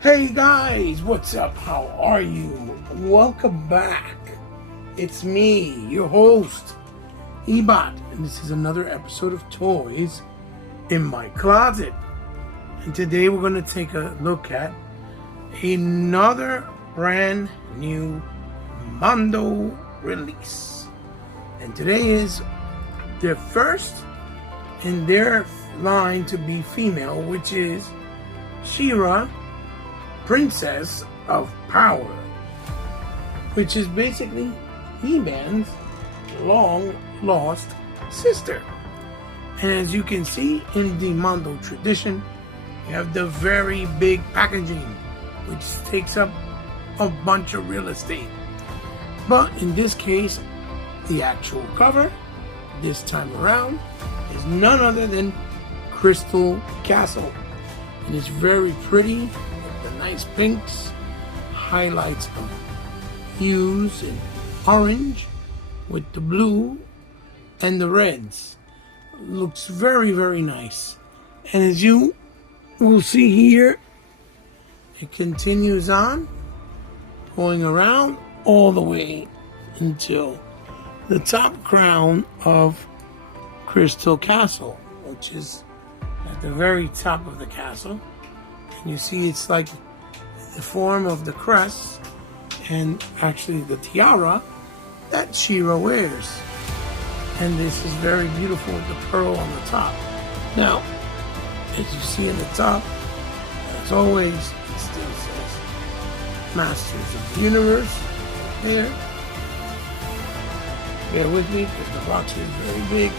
Hey guys, what's up? How are you? Welcome back. It's me, your host, Ebot, and this is another episode of Toys in My Closet. And today we're going to take a look at another brand new Mondo release. And today is their first in their line to be female, which is She-Ra, Princess of Power, which is basically He-Man's long-lost sister. And as you can see in the Mondo tradition, you have the very big packaging, which takes up a bunch of real estate. But in this case, the actual cover, this time around, is none other than Crystal Castle. And it's very pretty. The nice pinks, highlights of hues in orange with the blue and the reds. Looks very, very nice. And as you will see here, it continues on, going around all the way until the top crown of Crystal Castle, which is at the very top of the castle. And you see it's like the form of the crest and actually the tiara that She-Ra wears. And this is very beautiful with the pearl on the top. Now, as you see in the top, as always, it still says Masters of the Universe there. Bear with me because the box is very big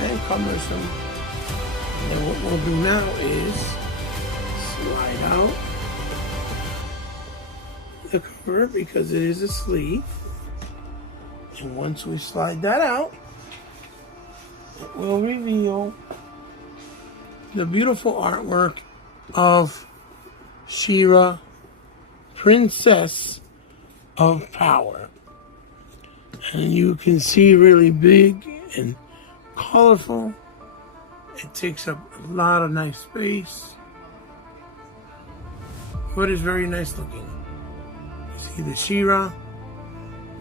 and cumbersome. And then what we'll do now is slide out the cover because it is a sleeve. And once we slide that out, it will reveal the beautiful artwork of She-Ra, Princess of Power. And you can see really big and colorful. It takes up a lot of nice space, but it's very nice looking. You see the She-Ra,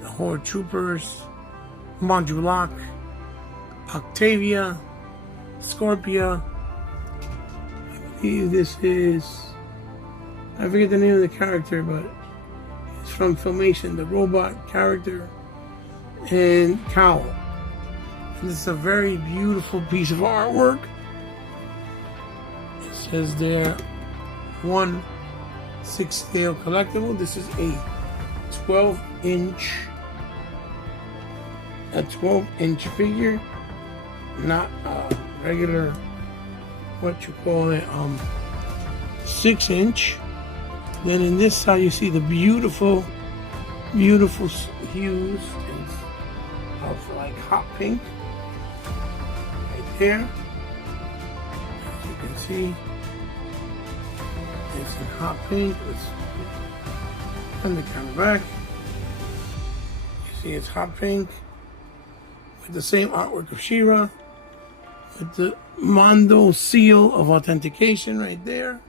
the Horde Troopers, Modulok, Octavia, Scorpia. I believe this is, I forget the name of the character, but it's from Filmation, the robot character, and Cowl. This is a very beautiful piece of artwork. It says there, 1 6-scale collectible. This is a 12-inch figure, not a regular, what you call it, 6-inch. Then in this side you see the beautiful hues of like hot pink. Here, as you can see, it's in hot pink. Let's turn the camera back. You see it's hot pink with the same artwork of She-Ra, with the Mondo seal of authentication right there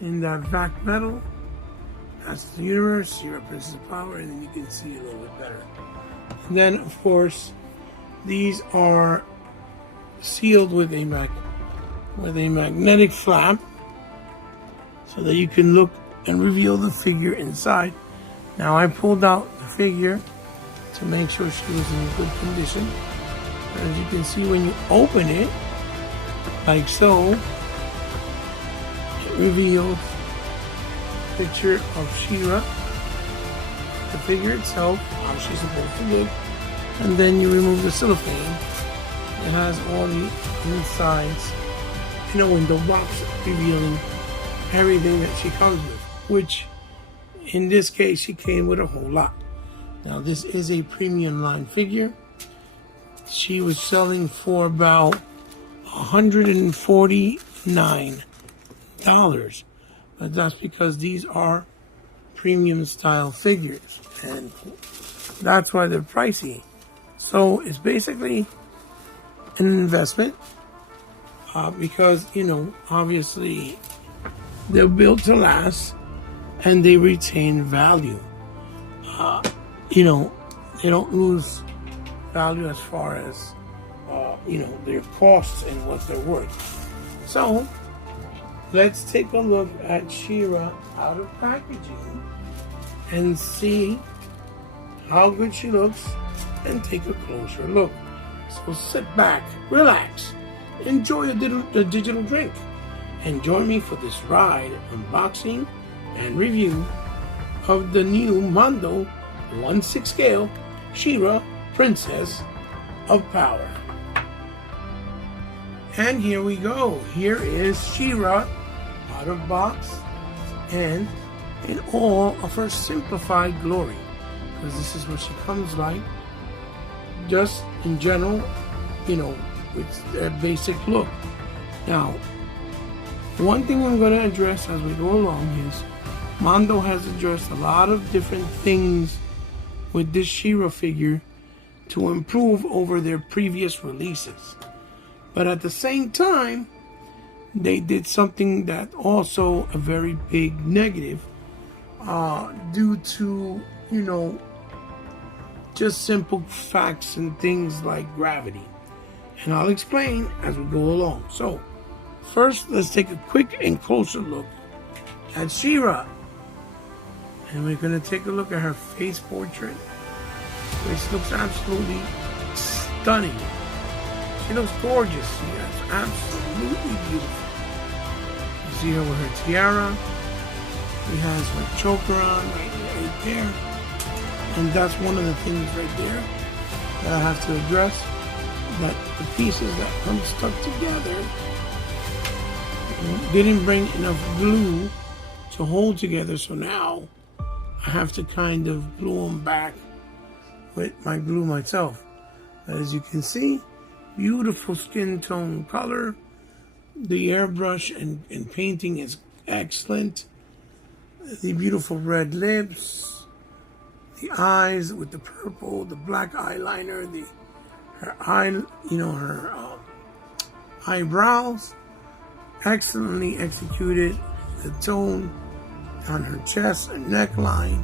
in that vac metal. That's the universe. She-Ra, Princess of Power, and then you can see a little bit better. And then, of course, these are sealed with a magnetic flap so that you can look and reveal the figure inside. Now I pulled out the figure to make sure she was in good condition. As you can see, when you open it, like so, it reveals a picture of She-Ra, the figure itself, how she's supposed to look, and then you remove the cellophane. It has all the insides in a window box revealing everything that she comes with, which in this case she came with a whole lot. Now this is a premium line figure. She was selling for about $149, but that's because these are premium style figures, and that's why they're pricey. So it's basically an investment because, you know, obviously They're built to last, and they retain value. You know, they don't lose value as far as, you know, their costs and what they're worth. So, let's take a look at She-Ra out of packaging and see how good she looks and take a closer look. So sit back, relax, enjoy a digital drink, and join me for this ride, unboxing, and review of the new Mondo 1/6 scale She-Ra Princess of Power. And here we go. Here is She-Ra out of box and in all of her simplified glory, because this is what she comes like, just in general, you know, with their basic look. Now, one thing I'm going to address as we go along is Mondo has addressed a lot of different things with this She-Ra figure to improve over their previous releases. But at the same time, they did something that also a very big negative due to, you know, just simple facts and things like gravity. And I'll explain as we go along. So, first, let's take a quick and closer look at She-Ra. And we're going to take a look at her face portrait, which looks absolutely stunning. She looks gorgeous. She is absolutely beautiful. You see her with her tiara. She has her choker on right there. And that's one of the things right there that I have to address, that the pieces that come stuck together didn't bring enough glue to hold together, so now I have to kind of glue them back with my glue myself. But as you can see, beautiful skin tone color. The airbrush and painting is excellent. The beautiful red lips. The eyes with the purple, the black eyeliner, her eyebrows, excellently executed. The tone on her chest and neckline,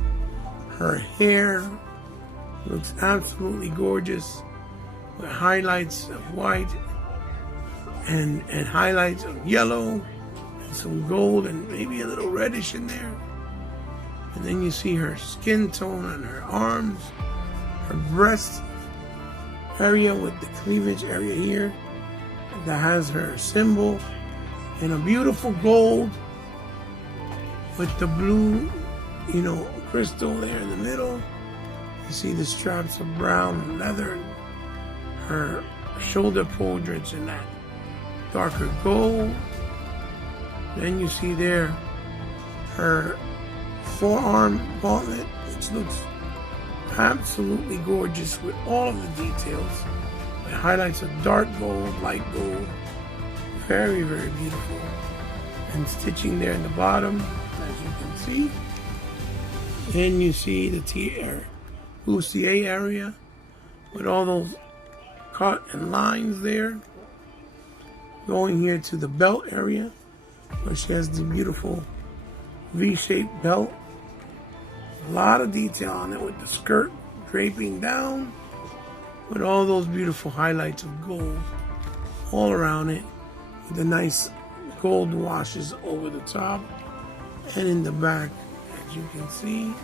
her hair looks absolutely gorgeous with highlights of white and highlights of yellow and some gold and maybe a little reddish in there. And then you see her skin tone on her arms, her breast area with the cleavage area here that has her symbol, and a beautiful gold with the blue, you know, crystal there in the middle. You see the straps of brown leather, her shoulder portraits in that darker gold. Then you see there her forearm gauntlet, which looks absolutely gorgeous with all of the details. It highlights of dark gold, light gold. Very, very beautiful. And stitching there in the bottom, as you can see. And you see the bustier area with all those cut and lines there. Going here to the belt area, where she has the beautiful V-shaped belt. A lot of detail on it with the skirt draping down with all those beautiful highlights of gold all around it, with the nice gold washes over the top and in the back, as you can see.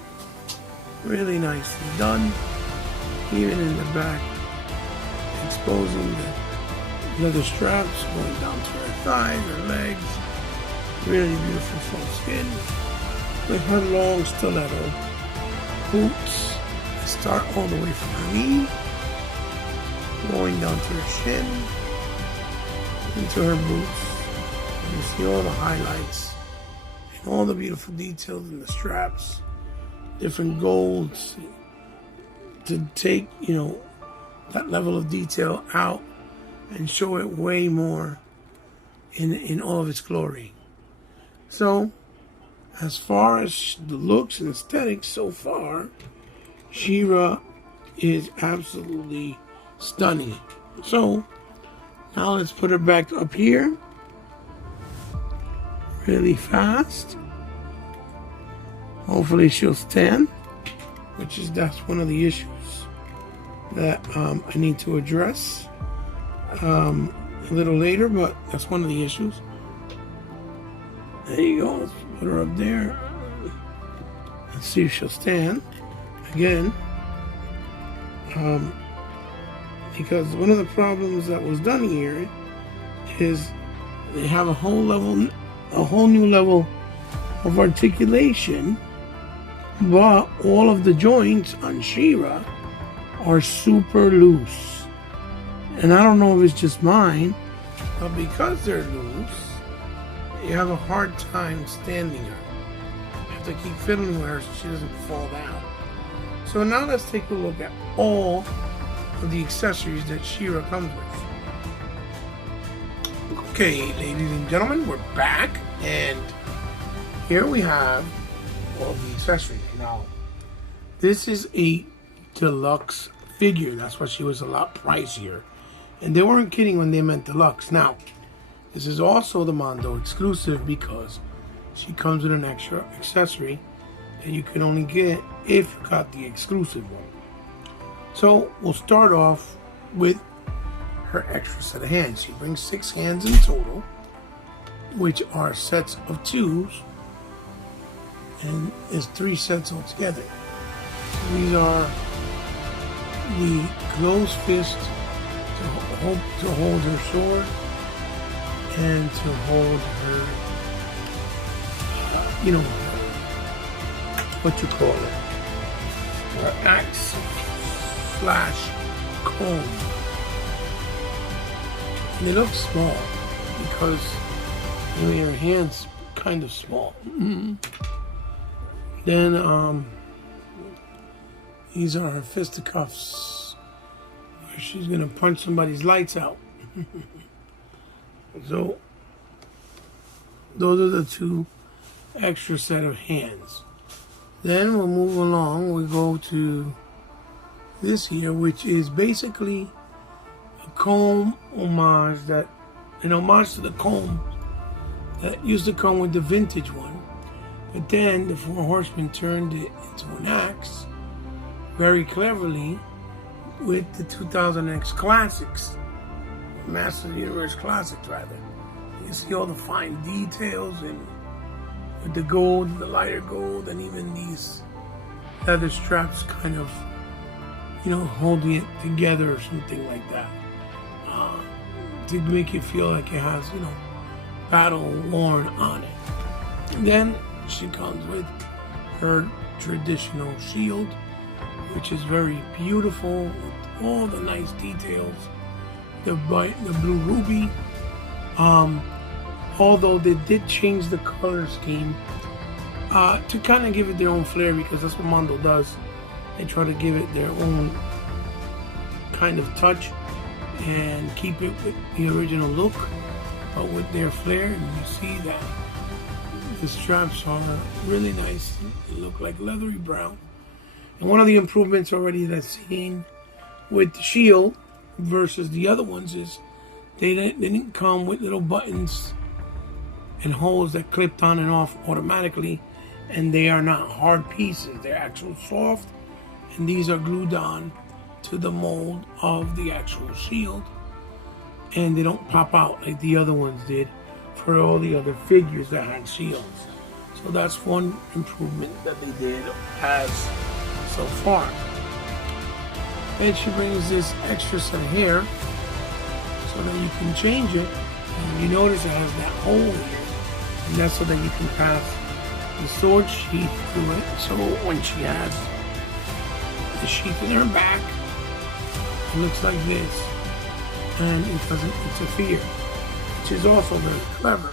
Really nicely done, even in the back, exposing the leather straps going down to her thighs, her legs. Really beautiful full skin with her long stiletto boots that start all the way from her knee, going down to her shin, into her boots. And you see all the highlights and all the beautiful details in the straps, different golds to take, you know, that level of detail out and show it way more in all of its glory. So, as far as the looks and aesthetics so far, She-Ra is absolutely stunning. So, now let's put her back up here. really fast. Hopefully she'll stand, that's one of the issues that I need to address a little later, but that's one of the issues. There you go. Let's put her up there. Let's see if she'll stand again. Because one of the problems that was done here is they have a whole new level of articulation, but all of the joints on She-Ra are super loose. And I don't know if it's just mine, but because they're loose, you have a hard time standing her. You have to keep fiddling with her so she doesn't fall down. So now let's take a look at all of the accessories that She-Ra comes with. Okay, ladies and gentlemen, we're back, and here we have all the accessories. Now, this is a deluxe figure. That's why she was a lot pricier. And they weren't kidding when they meant deluxe. Now, this is also the Mondo exclusive because she comes with an extra accessory that you can only get if you got the exclusive one. So we'll start off with her extra set of hands. She brings 6 hands in total, which are sets of 2s, and there's 3 sets altogether. These are the closed fist to hold her sword and to hold her, what you call it, her axe / comb. And they look small because her hand's kind of small. Then these are her fisticuffs, where she's gonna punch somebody's lights out. So those are the 2 extra set of hands. Then we'll move along. We go to this here, which is basically a comb homage, an homage to the comb that used to come with the vintage one. But then the 4 Horsemen turned it into an axe very cleverly with the 2000X Classics, Master of the Universe Classics rather. You see all the fine details and with the gold, the lighter gold, and even these leather straps kind of, holding it together or something like that. To make you feel like it has, battle worn on it. And then she comes with her traditional shield, which is very beautiful with all the nice details. The blue ruby. Although they did change the color scheme to kind of give it their own flair, because that's what Mondo does. They try to give it their own kind of touch and keep it with the original look, but with their flair. And you see that the straps are really nice. They look like leathery brown. And one of the improvements already that's seen with the shield versus the other ones is they didn't come with little buttons and holes that clipped on and off automatically, and they are not hard pieces. They're actual soft, and these are glued on to the mold of the actual shield, and they don't pop out like the other ones did for all the other figures that had shields. So that's one improvement that they did as so far. And she brings this extra set of hair so that you can change it, and you notice it has that hole here, and that's so that you can pass the sword sheath through it. So when she has the sheath in her back, it looks like this, and it doesn't interfere, which is also very clever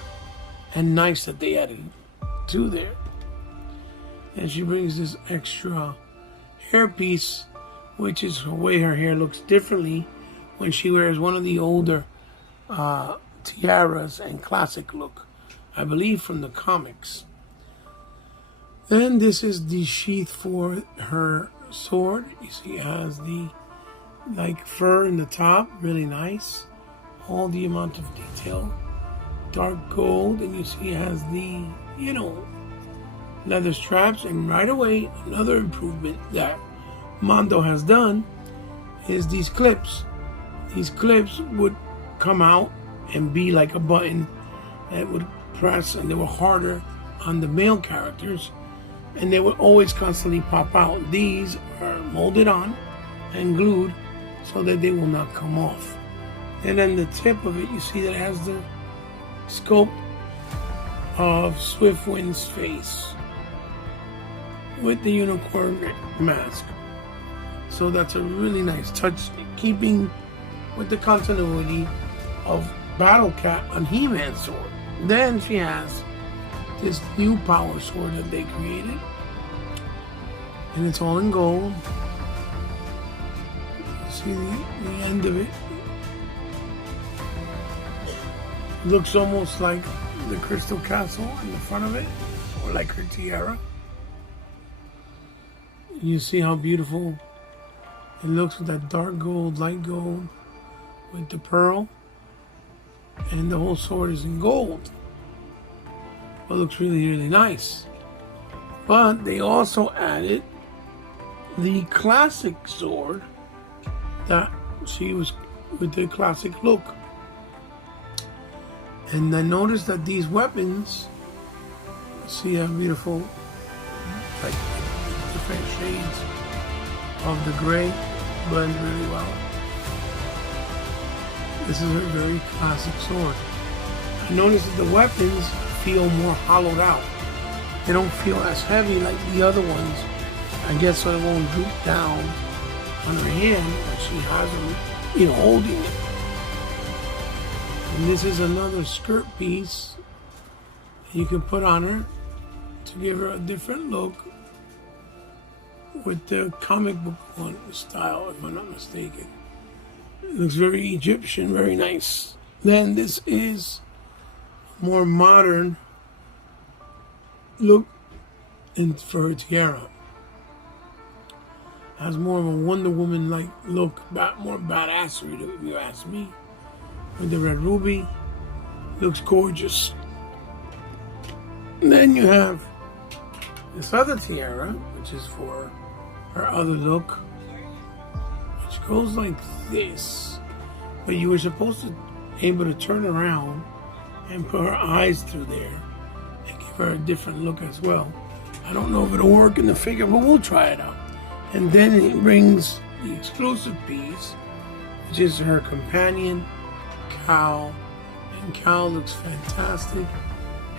and nice that they added to there. And she brings this extra hairpiece, which is the way her hair looks differently when she wears one of the older tiaras and classic look, I believe from the comics. Then this is the sheath for her sword. You see it has the fur in the top, really nice. All the amount of detail dark gold, and you see it has the, leather straps. And right away, another improvement that Mondo has done is these clips. These clips would come out and be like a button that would press, and they were harder on the male characters, and they would always constantly pop out. These are molded on and glued so that they will not come off. And then the tip of it, you see that it has the sculpt of Swiftwind's face with the unicorn mask. So that's a really nice touch, keeping with the continuity of Battle Cat on He-Man's sword. Then she has this new power sword that they created, and it's all in gold. You see the end of it. Looks almost like the Crystal Castle in the front of it, or like her tiara. You see how beautiful it looks with that dark gold, light gold, with the pearl, and the whole sword is in gold. It looks really, really nice. But they also added the classic sword that she was with the classic look. And I noticed that these weapons, see how beautiful, like different shades of the gray blend really well. This is a very classic sword. I noticed that the weapons feel more hollowed out. They don't feel as heavy like the other ones. I guess so it won't droop down on her hand like she has them, holding it. And this is another skirt piece you can put on her to give her a different look with the comic book one style, if I'm not mistaken. It looks very Egyptian, very nice. Then this is more modern look for her tiara. Has more of a Wonder Woman-like look, more badassery, if you ask me. With the red ruby, looks gorgeous. And then you have this other tiara, which is for her other look, which goes like this. But you were supposed to be able to turn around and put her eyes through there and give her a different look as well. I don't know if it'll work in the figure, but we'll try it out. And then it brings the exclusive piece, which is her companion, Cow. And Cow looks fantastic.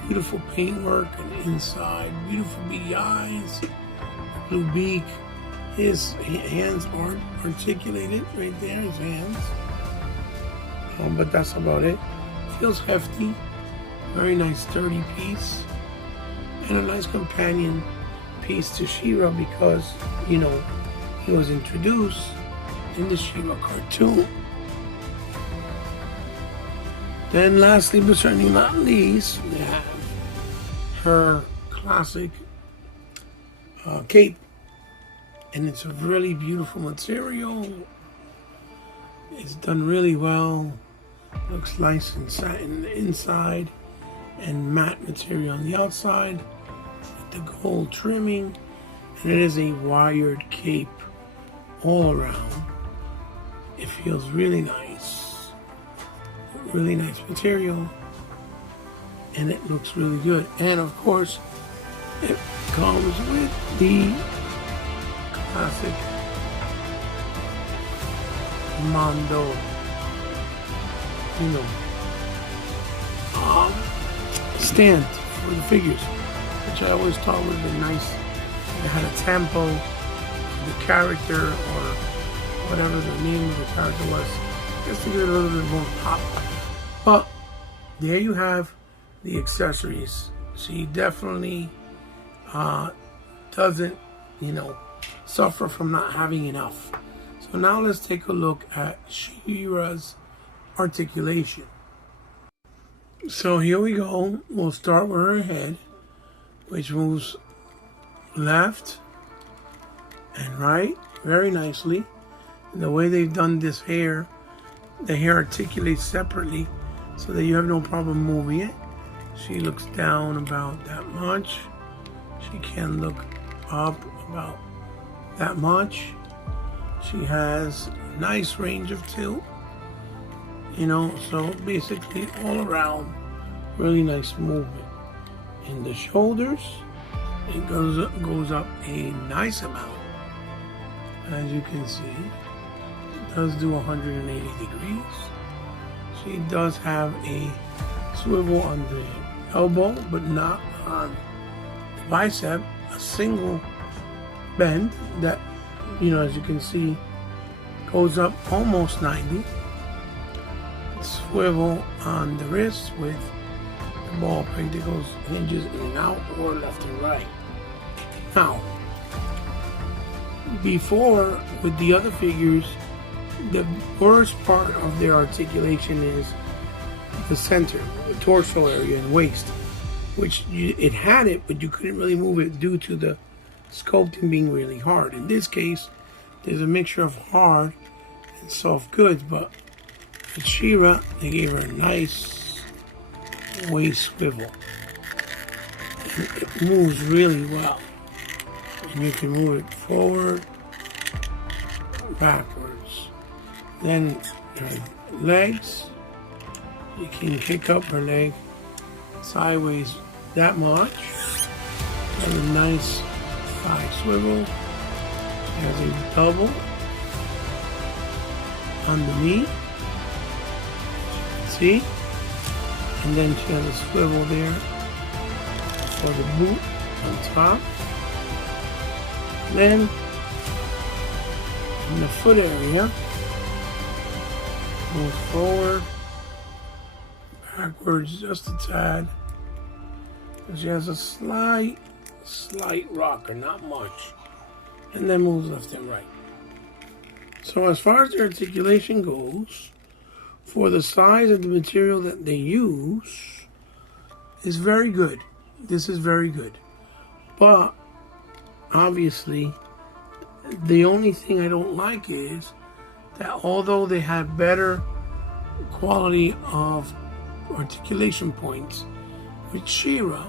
Beautiful paintwork on the inside, beautiful beady eyes, blue beak. His hands aren't articulated right there, his hands. But that's about it. Feels hefty. Very nice sturdy piece. And a nice companion piece to She-Ra because, he was introduced in the She-Ra cartoon. Then lastly, but certainly not least, we have her classic cape. And it's a really beautiful material. It's done really well. Looks nice and satin on the inside and matte material on the outside with the gold trimming. And it is a wired cape all around. It feels really nice. Really nice material. And it looks really good. And of course, it comes with the classic mondo, stand for the figures, which I always thought would have been nice. It had a tempo, the character, or whatever the name of the character was, just to give it a little bit more pop. But there you have the accessories. She definitely doesn't, suffer from not having enough. So now let's take a look at She-Ra's articulation. So here we go. We'll start with her head, which moves left and right very nicely. And the way they've done this hair, the hair articulates separately so that you have no problem moving it. She looks down about that much. She can look up about that much. She has a nice range of tilt, you know, so basically all around really nice movement. In the shoulders, it goes up a nice amount. As you can see, it does do 180 degrees. She does have a swivel on the elbow, but not on the bicep. A single bend that, you know, as you can see, goes up almost 90. Swivel on the wrist with the ball peg that goes hinges in and out, or left and right. Now, before with the other figures, the worst part of their articulation is the center, the torso area and waist, which it had it, but you couldn't really move it due to the sculpting being really hard. In this case, there's a mixture of hard and soft goods, but with She-Ra, they gave her a nice waist swivel. And it moves really well. And you can move it forward, backwards. Then her legs, you can kick up her leg sideways that much. And a nice thigh swivel. She has a double on the knee. See? And then she has a swivel there for the boot on top. Then in the foot area, move forward, backwards just a tad. And she has a slight rocker, not much. And then moves left and right. So as far as the articulation goes, for the size of the material that they use, is very good. This is very good. But obviously, the only thing I don't like is that although they had better quality of articulation points with She-Ra,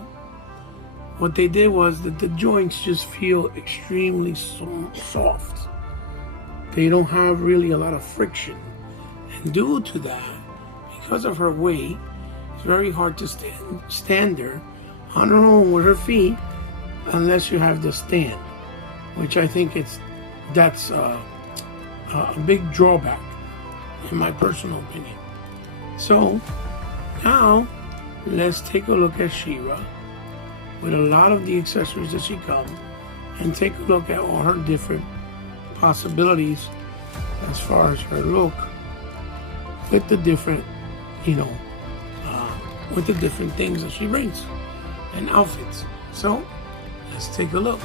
what they did was that the joints just feel extremely soft. They don't have really a lot of friction. And due to that, because of her weight, it's very hard to stand her on her own with her feet unless you have the stand, which I think that's a big drawback in my personal opinion. So now let's take a look at She-Ra with a lot of the accessories that she comes, and take a look at all her different possibilities as far as her look with the different, with the different things that she brings and outfits. So let's take a look.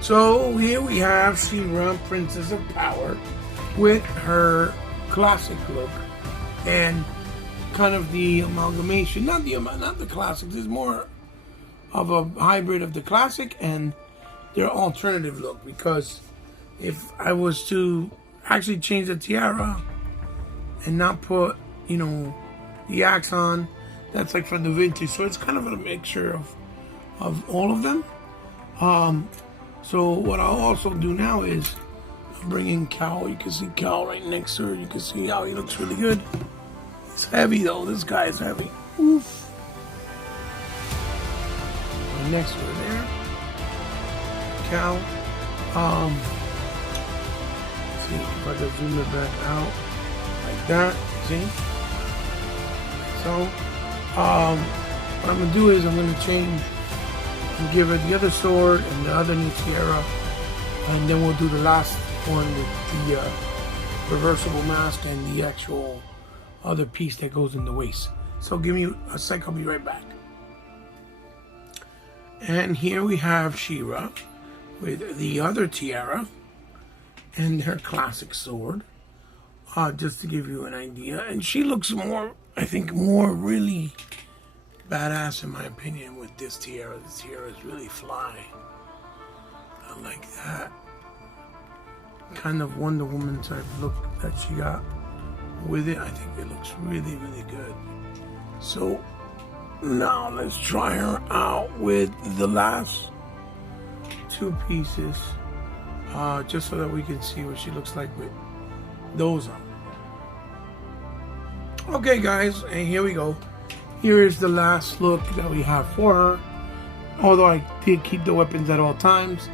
So here we have She-Ra, Princess of Power, with her classic look and kind of the amalgamation, not the classic. There's more of a hybrid of the classic and their alternative look, because if I was to actually change the tiara and not put, the axe on, that's like from the vintage. So it's kind of a mixture of all of them. So what I'll also do now is bring in Cal. You can see Cal right next to her. You can see how he looks really good. It's heavy though. This guy is heavy. Oof. Right next to her there, Cal. Let's see if I can zoom it back out like that. See? So, what I'm gonna do is I'm gonna change and give her the other sword and the other new tiara, and then we'll do the last one with the reversible mask and the actual other piece that goes in the waist. So give me a sec, I'll be right back. And here we have She-Ra with the other tiara and her classic sword, just to give you an idea. And she looks more, I think, more really badass in my opinion with this tiara. This tiara is really fly. I like that kind of Wonder Woman type look that she got with it. I think it looks really, really good. So now let's try her out with the last two pieces, just so that we can see what she looks like with those on. Okay guys, and here we go. Here is the last look that we have for her. Although I did keep the weapons at all times,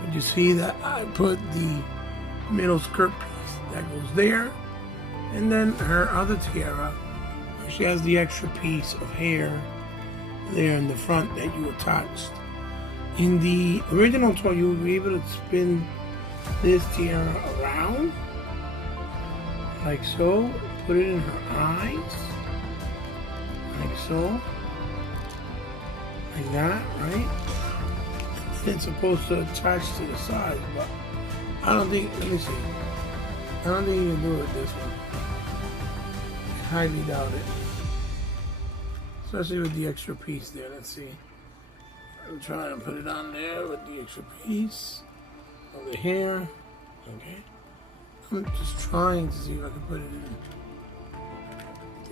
but you see that I put the middle skirt piece that goes there, and then her other tiara, where she has the extra piece of hair there in the front that you attached. In the original toy, you would be able to spin this tiara around, like so, put it in her eyes, like so, like that, right? It's supposed to attach to the sides, but I don't think, let me see, I don't think you can do it this one. I highly doubt it. Especially with the extra piece there, let's see. I'm trying to put it on there with the extra piece over here. Okay. I'm just trying to see if I can put it in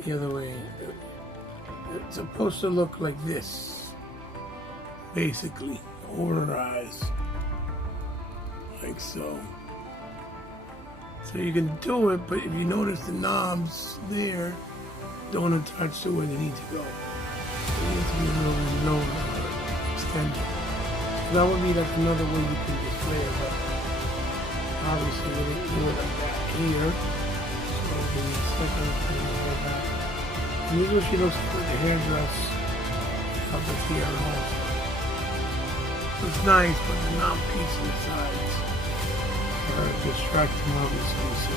the other way. It's supposed to look like this, basically, over her eyes, like so. So you can do it, but if you notice the knobs there don't attach to where they need to go. They need to be a little bit lower, extended. That would be like another way you can display it, but obviously we didn't do it like that here. So the second thing is like that. And this is what she looks like with the hairdress of the tiara also. It's nice, but the knob piece on the sides are distracting, obviously, so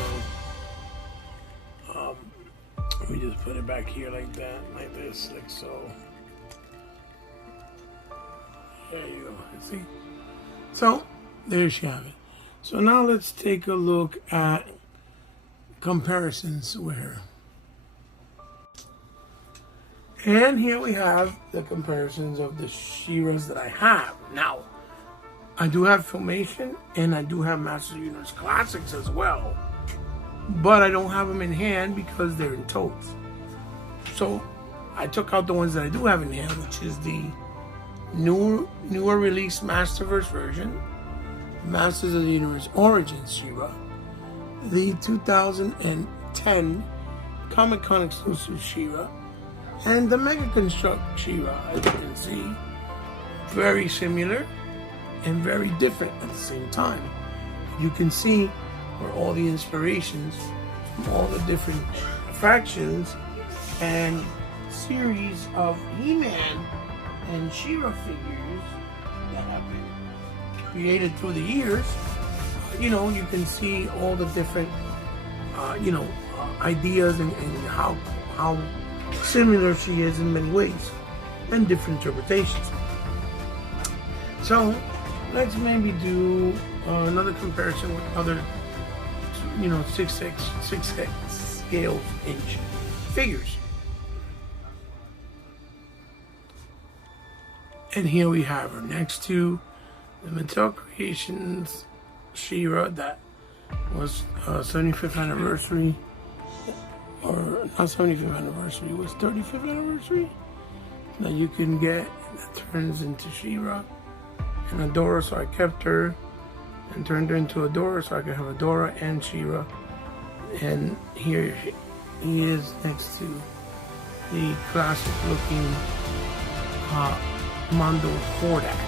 we just put it back here like that, like this, like so. There you go, see? So, there you have it. So now let's take a look at comparisons with her. And here we have the comparisons of the She-Ras that I have. Now, I do have Filmation and I do have Masters Universe Classics as well. But I don't have them in hand because they're in totes. So I took out the ones that I do have in hand, which is the newer release Masterverse version, Masters of the Universe Origins She-Ra, the 2010 Comic-Con exclusive She-Ra, and the Mega Construct She-Ra. As you can see, very similar and very different at the same time. You can see where all the inspirations from all the different factions and series of He-Man and She-Ra figures that have been created through the years. You know, you can see all the different, ideas and how similar she is in many ways and different interpretations. So let's maybe do another comparison with other 6 scale inch figures. And here we have her next to the Mattel Creations She-Ra that was 75th anniversary, or not 75th anniversary, it was 35th anniversary, that you can get, that turns into She-Ra and Adora, so I kept her and turned her into Adora so I could have Adora and She-Ra. And here he is next to the classic looking Mondo Hordak.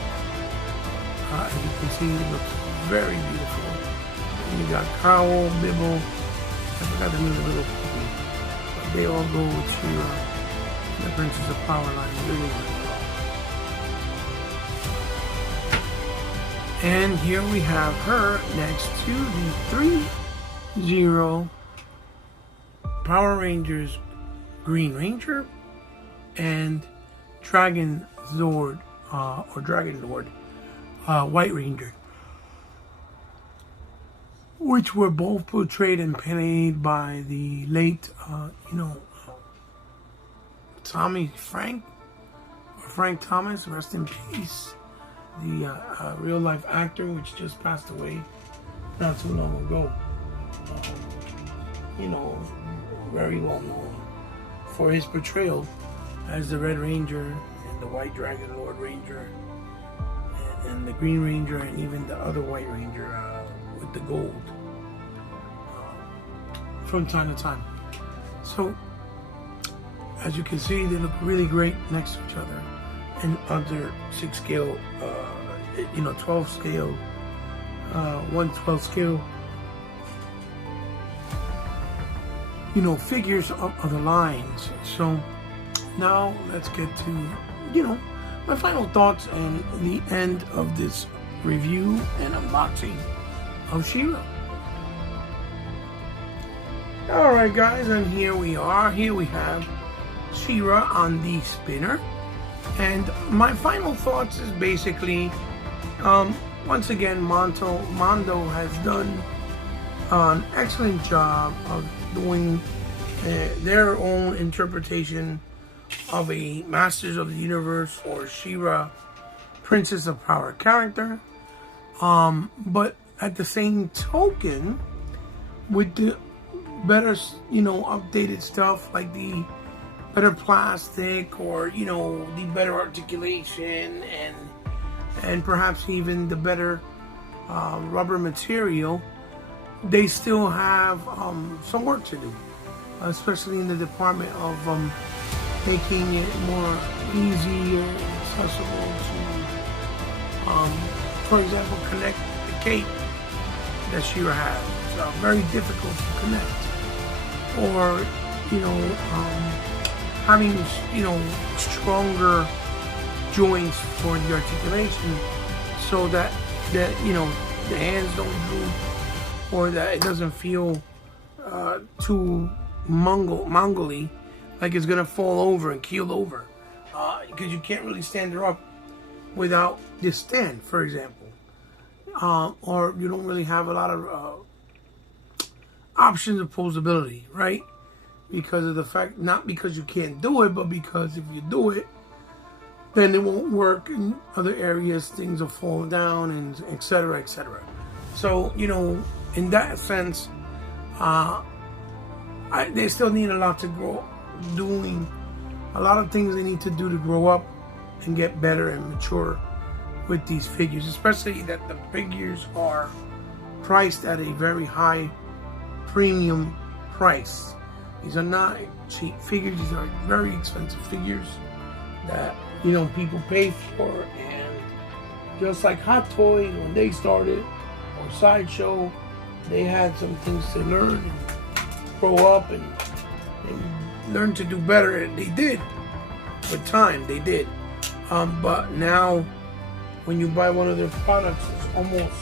As you can see, it looks very beautiful. And you got Cowl, Bibble, I forgot the name of the little puppy, but they all go with She-Ra, the Princess of Power line really, really well. And here we have her next to the 3-0 Power Rangers Green Ranger and Dragon Zord, White Ranger, which were both portrayed and painted by the late, Frank Thomas, rest in peace, the real life actor, which just passed away not too long ago. very well known for his portrayal as the Red Ranger and the White Dragon Lord Ranger and the Green Ranger and even the other White Ranger with the gold from time to time. So as you can see, they look really great next to each other and under 6 scale, 12 scale, 1/12 scale, figures of the lines. So now let's get to, my final thoughts and the end of this review and unboxing of She-Ra. Alright guys, and here we are. Here we have She-Ra on the spinner. And my final thoughts is basically, once again, Mondo has done an excellent job of doing their own interpretation of a Masters of the Universe or She-Ra Princess of Power character. But at the same token, with the better, updated stuff like the better plastic or, the better articulation and perhaps even the better rubber material, they still have some work to do, especially in the department of making it more easier and accessible to, for example, connect the cape that She-Ra has. It's very difficult to connect. Or, having, stronger joints for the articulation so that the hands don't droop or that it doesn't feel too mongly, like it's gonna fall over and keel over, because you can't really stand her up without this stand, for example, or you don't really have a lot of options of posability, right? Because of the fact, not because you can't do it, but because if you do it, then it won't work in other areas, things will fall down, and etc., etc. So, in that sense, they still need a lot to grow, doing a lot of things they need to do to grow up and get better and mature with these figures, especially that the figures are priced at a very high premium price. These are not cheap figures. These are very expensive figures that people pay for. And just like Hot Toys when they started, or Sideshow, they had some things to learn and grow up and learn to do better, and they did with time. They did. But now, when you buy one of their products, it's almost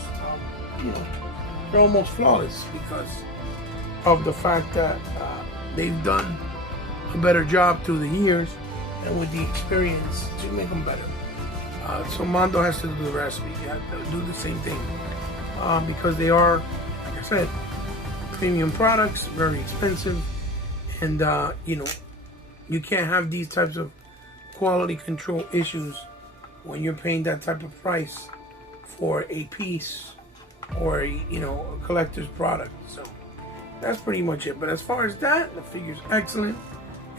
they're almost flawless because of the fact that they've done a better job through the years and with the experience to make them better. So Mondo has to do the rest. We have to do the same thing because they are, like I said, premium products, very expensive, and you can't have these types of quality control issues when you're paying that type of price for a piece or a collector's product. So that's pretty much it. But as far as that, the figure's excellent.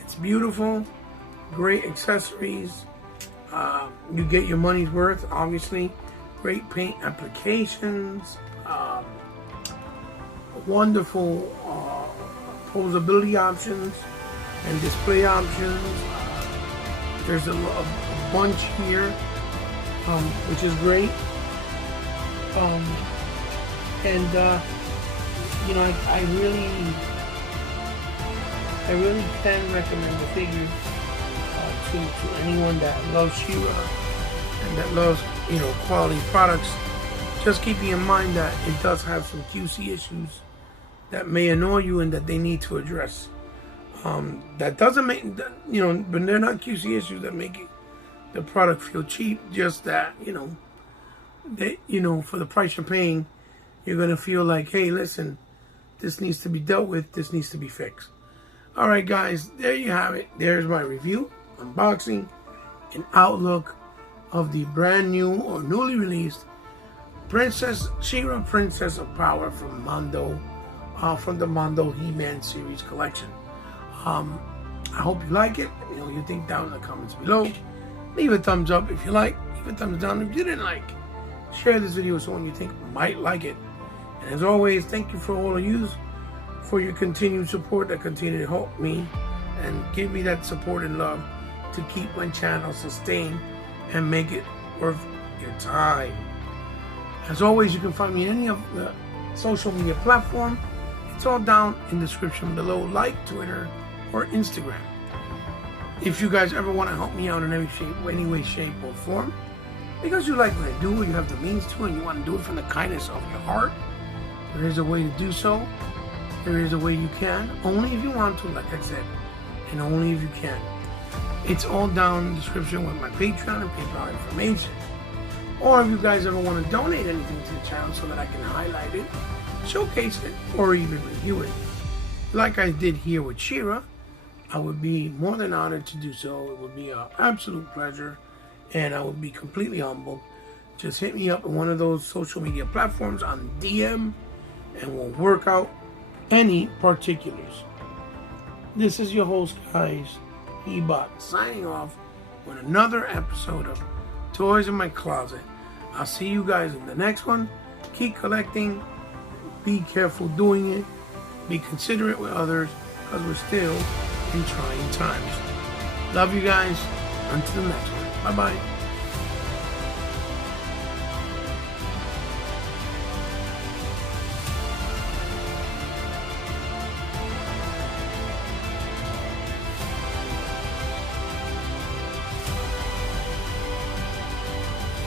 It's beautiful, great accessories. You get your money's worth, obviously. Great paint applications, wonderful posability options and display options. There's a bunch here, which is great. I really can recommend the figure to anyone that loves She-Ra and that loves quality products. Just keeping in mind that it does have some QC issues that may annoy you and that they need to address. That doesn't make but they're not QC issues that make the product feel cheap. Just that they for the price you're paying, you're gonna feel like, hey, listen, this needs to be dealt with. This needs to be fixed. All right, guys, there you have it. There's my review, unboxing, and outlook of the brand new or newly released She-Ra Princess of Power from Mondo from the Mondo He-Man series collection. I hope you like it. Let me know what you think down in the comments below. Leave a thumbs up if you like. Leave a thumbs down if you didn't like. Share this video with someone you think might like it. And as always, thank you for all of you for your continued support that continue to help me and give me that support and love to keep my channel sustained and make it worth your time. As always, you can find me in any of the social media platforms. It's all down in the description below, like Twitter or Instagram. If you guys ever want to help me out in any way, shape, or form, because you like what I do, or you have the means to, and you want to do it from the kindness of your heart, there is a way to do so. There is a way you can, only if you want to, like I said, and only if you can. It's all down in the description with my Patreon and PayPal information. Or if you guys ever want to donate anything to the channel so that I can highlight it, showcase it, or even review it, like I did here with Shira, I would be more than honored to do so. It would be an absolute pleasure, and I would be completely humbled. Just hit me up on one of those social media platforms on DM, and we'll work out any particulars. This is your host, guys, Ebot, signing off with another episode of Toys in My Closet. I'll see you guys in the next one. Keep collecting. Be careful doing it. Be considerate with others, because we're still in trying times. Love you guys. Until the next one. Bye-bye.